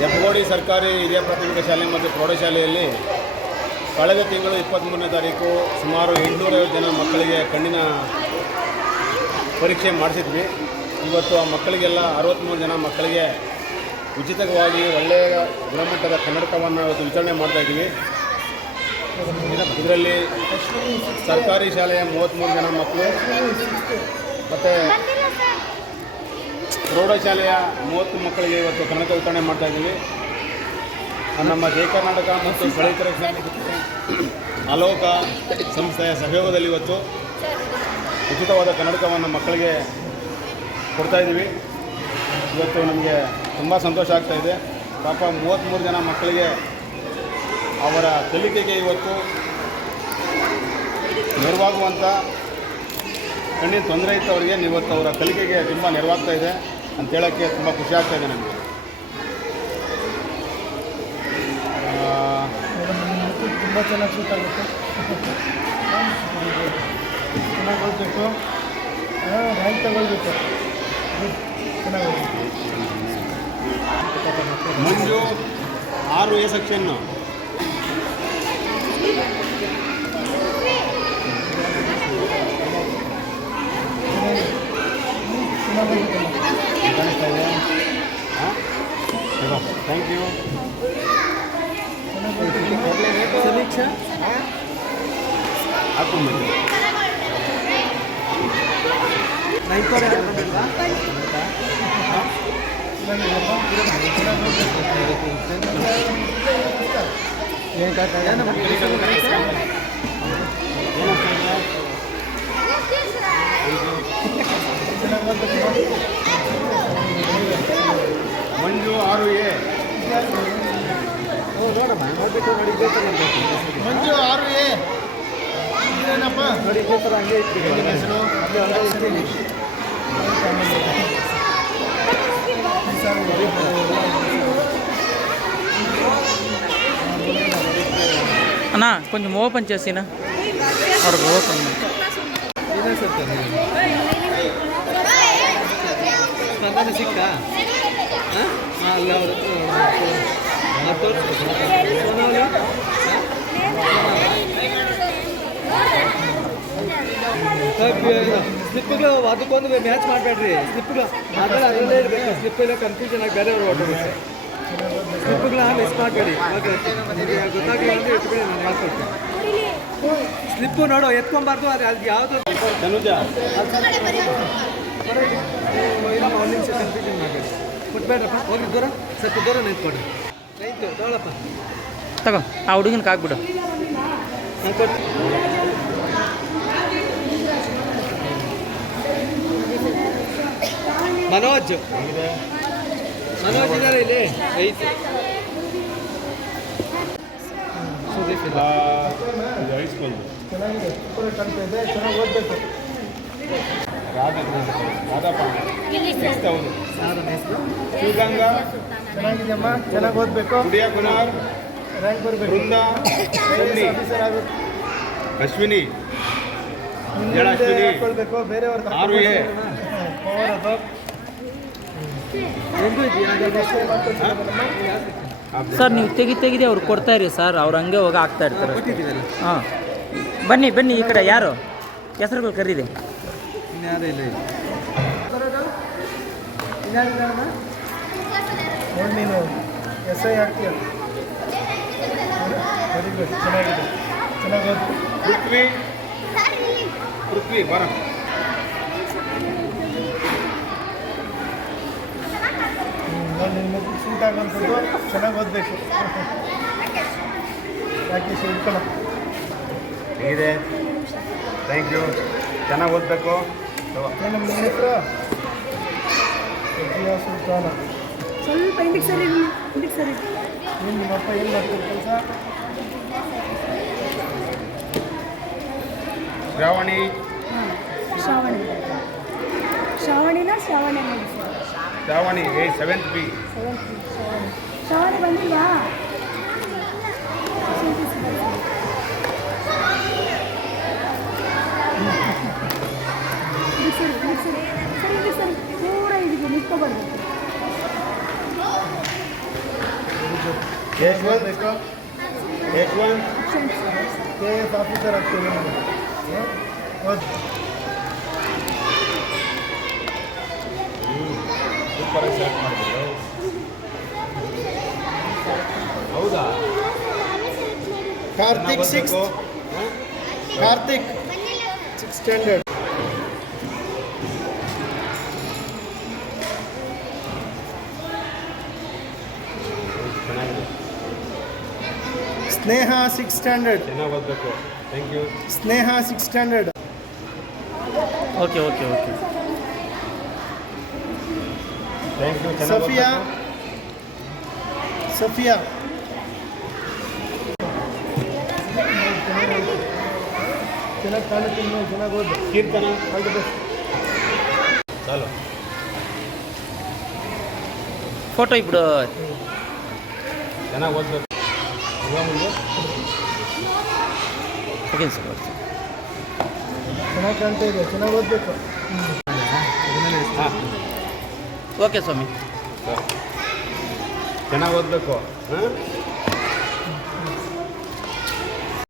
ಹೆಬ್ಬಗೋಡಿ ಸರ್ಕಾರಿ ಹಿರಿಯ ಪ್ರಾಥಮಿಕ ಶಾಲೆ ಮತ್ತು ಪ್ರೌಢಶಾಲೆಯಲ್ಲಿ ಕಳೆದ ತಿಂಗಳು 23ನೇ ತಾರೀಕು ಸುಮಾರು 850 ಜನ ಮಕ್ಕಳಿಗೆ ಕಣ್ಣಿನ ಪರೀಕ್ಷೆ ಮಾಡಿಸಿದ್ವಿ. ಇವತ್ತು ಆ ಮಕ್ಕಳಿಗೆಲ್ಲ 63 ಜನ ಮಕ್ಕಳಿಗೆ ಉಚಿತವಾಗಿ ಒಳ್ಳೆಯ ಗುಣಮಟ್ಟದ ಕನ್ನಡಕವನ್ನು ಇವತ್ತು ವಿತರಣೆ ಮಾಡ್ತಾಯಿದ್ದೀವಿ. ಇದರಲ್ಲಿ ಸರ್ಕಾರಿ ಶಾಲೆಯ 33 ಜನ ಮಕ್ಕಳು ಮತ್ತು ಪ್ರೌಢಶಾಲೆಯ 30 ಮಕ್ಕಳಿಗೆ ಇವತ್ತು ಕನ್ನಡಕ ವಿತರಣೆ ಮಾಡ್ತಾಯಿದ್ದೀವಿ. ನಮ್ಮ ಜಯ ಕರ್ನಾಟಕ ಮತ್ತು ಸ್ಥಳೀಯ ರಕ್ಷಣಾ ಅಲೋಕ ಸಂಸ್ಥೆಯ ಸಹಯೋಗದಲ್ಲಿ ಇವತ್ತು ಉಚಿತವಾದ ಕನ್ನಡಕವನ್ನು ಮಕ್ಕಳಿಗೆ ಕೊಡ್ತಾಯಿದ್ದೀವಿ. ಇವತ್ತು ನಮಗೆ ತುಂಬ ಸಂತೋಷ ಆಗ್ತಾಯಿದೆ. ಪಾಪ 33 ಜನ ಮಕ್ಕಳಿಗೆ ಅವರ ಕಲಿಕೆಗೆ ಇವತ್ತು ನೆರವಾಗುವಂಥ ಕಣ್ಣಿನ ತೊಂದರೆ ಇದ್ದವರಿಗೆ ಇವತ್ತು ಅವರ ಕಲಿಕೆಗೆ ತುಂಬ ನೆರವಾಗ್ತಾ ಇದೆ ಅಂತ ಹೇಳೋಕ್ಕೆ ತುಂಬ ಖುಷಿ ಆಗ್ತಾಯಿದೆ ನಮಗೆ. ತುಂಬ ಚೆನ್ನಾಗಿ ಶೂಟ್ ಆಗುತ್ತೆ. ಚೆನ್ನಾಗಿ ಓದಬೇಕು, ರ್ಯಾಂಕ್ ತಗೊಳ್ಬೇಕು. ಚೆನ್ನಾಗಿ ಮಂಜು 6A ಸೆಕ್ಷನ್ನು. Thank you. ಸಮೀಕ್ಷಾ ಹಾಕೊಂಡ್ಬಂದು ಮಂಜು 6A. ಮಂಜು 6A ಏನಪ್ಪ ನೋಡಿ ಥರ ಹಂಗೆ ಇರ್ತೀವಿ. ಹೆಸರು అన్న కొంచెం ఓపెన్ చేసినా వాడికి ఓపెన్ ಸ್ಪಂದನ ಸಿಕ್ಕ ಅಲ್ಲ ಸ್ಲಿಪ್ಗಳು ಅದಕ್ಕೊಂದು ಮ್ಯಾಚ್ ಮಾಡಬೇಡ್ರಿ. ಸ್ಲಿಪ್ಗಳು ಅದೆಲ್ಲ ಅದರಲ್ಲೇ ಇರಬೇಕು. ಸ್ಲಿಪ್ ಎಲ್ಲ ಕನ್ಫ್ಯೂಷನ್ ಆಗಿ ಬೇರೆಯವ್ರು ಹೊರಟೋಗುತ್ತೆ. ಸ್ಲಿಪ್ಗಳನ್ನ ಮಿಸ್ ಮಾಡಬೇಡಿ. ಗೊತ್ತಾಗಲಿಲ್ಲ ಅಂದರೆ ಇಟ್ಬಿಡಿ, ನಾನು ಹೇಳ್ಕೊಡ್ತೀನಿ. ಸ್ಲಿಪ್ಪು ನೋಡು ಎತ್ಕೊಬಾರ್ದು. ಅದು ಯಾವುದು ಇಲ್ಲ, ಒಂದು ನಿಮಿಷ ಕನ್ಫ್ಯೂಷನ್ ಮಾಡಬೇಡಿ. ಕೊಟ್ಬೇಡ್ರಪ್ಪ, ಹೋಗಿ ದೂರ ಸ್ವಲ್ಪ ದೂರ ನಿಂತ್ಕೊಡ್ರಿ. ನೈತು ತಗೊಳಪ್ಪ, ತಗೋ ಆ ಹುಡುಗನ ಹಾಕ್ಬಿಡು. ನಾನು ಕೊಟ್ಟು ಮನೋಜ್ ಇದ್ದಾರೆ ಇಲ್ಲಿ. ರೈತ ಹೈಸ್ಕೂಲ್ ಚೆನ್ನಾಗಿದೆ, ಸೂಪರ್ ಕಾಣ್ತಾ ಇದೆ. ಚೆನ್ನಾಗಿ ಓದಬೇಕು. ಶಿವಗಂಗಾ ಚೆನ್ನಾಗಿದೆಯಮ್ಮ, ಚೆನ್ನಾಗಿ ಓದಬೇಕು. ಗುಡಿಯಾ ಕುಮಾರ್, ರ್ಯಾಂಕ್ ಬರಬೇಕು. ಬೃಂದ, ಆಫೀಸರ್ ಆಗುತ್ತೆ. ಅಶ್ವಿನಿ ಹಾಕೊಳ್ಬೇಕು. ಬೇರೆಯವ್ರ 6A. ಪವರ್ ಅದು ಎಂದು ಸರ್ ನೀವು ತೆಗಿದೆ ಅವ್ರು ಕೊಡ್ತಾ ಇರಿ ಸರ್. ಅವ್ರು ಹಂಗೆ ಹೋಗಿ ಆಗ್ತಾ ಇರ್ತಾರೆ. ಹಾಂ ಬನ್ನಿ ಬನ್ನಿ ಈ ಕಡೆ. ಯಾರು ಹೆಸರುಗಳು ಕರೀದೆ? ಇನ್ಯಾರೇ ಇಲ್ಲ. ನೋಡಿ ನೀನು SI ಆಗ್ತೀಯ. ವೆರಿ ಗುಡ್, ಚೆನ್ನಾಗಿದೆ. ಚೆನ್ನಾಗಿ ಪೃಥ್ವಿ ಬರ. ನಿನ್ನ ಸೂಟ್ ಆಗೋಂಥದ್ದು. ಚೆನ್ನಾಗಿ ಓದಬೇಕು. ಯಾಕೆ ಇಟ್ಕೊಳ್ಳೋ ಹೇಗಿದೆ? Thank you. ಚೆನ್ನಾಗಿ ಓದಬೇಕು. ನಮ್ಮ ಹೆಸರು ಸುಲ್ತಾನ. ಸ್ವಲ್ಪ ಇಂಡಿಕ್ ಸರಿ ಏನು ನಿಮ್ಮಪ್ಪ ಏನು ಮಾಡ್ತೀವಿ ಕೆಲಸ? ಶ್ರಾವಣಿ. ಶ್ರಾವಣಿನ Shravani 7th B. ಶ್ರಾವಣಿ ಬಂದಿಲ್ವಾ? ಸರಿ ಪೂರ ಇದಕ್ಕೆ ನಿಂತ್ಕೊಬರ್ಬೇಕು. ಯಶವಂತ್ ಯಶವಂತ್ KS ಆಫೀಸರ್ ಆಗ್ತೀವಿ ಸೂಪರಾಗಿ ಸೆಲೆಕ್ಟ್ ಮಾಡಿದ್ರು. ಹೌದಾ? ಕಾರ್ತಿಕ್ ಚೆನ್ನಾಗ್ 6 ಓದ್ಬೇಕು. ಕಾರ್ತಿಕ್ 6 ಸ್ಟ್ಯಾಂಡರ್ಡ್ ಚೆನ್ನಾಗಿದೆ. ಸ್ನೇಹ 6 ಸ್ಟ್ಯಾಂಡರ್ಡ್ ಚೆನ್ನಾಗಿ ಓದಬೇಕು. Thank you. Sneha 6 standard okay okay okay thank you. Safiya Safiya ಚೆನ್ನಾಗಿ ಕಾಣುತ್ತೆ ಚೆನ್ನಾಗಿ ಓದು ಕೀರ್ತನ ಆಲ್ ದಿ ಬೆಸ್ಟ್ ಚಾಲು. ಫೋಟೋ ఇప్పుడు ಚೆನ್ನಾಗಿ ಓದಬೇಕು. ಮುಂದೆ ಓಕೆ ಸರ್ ಚೆನ್ನಾಗಿ ಕಾಣ್ತಾ ಇದೆ ಚೆನ್ನಾಗಿ ಓದಬೇಕು ಹಾಂ ಓಕೆ ಸ್ವಾಮಿ ಚೆನ್ನಾಗಿ ಓದಬೇಕು. ಹಾಂ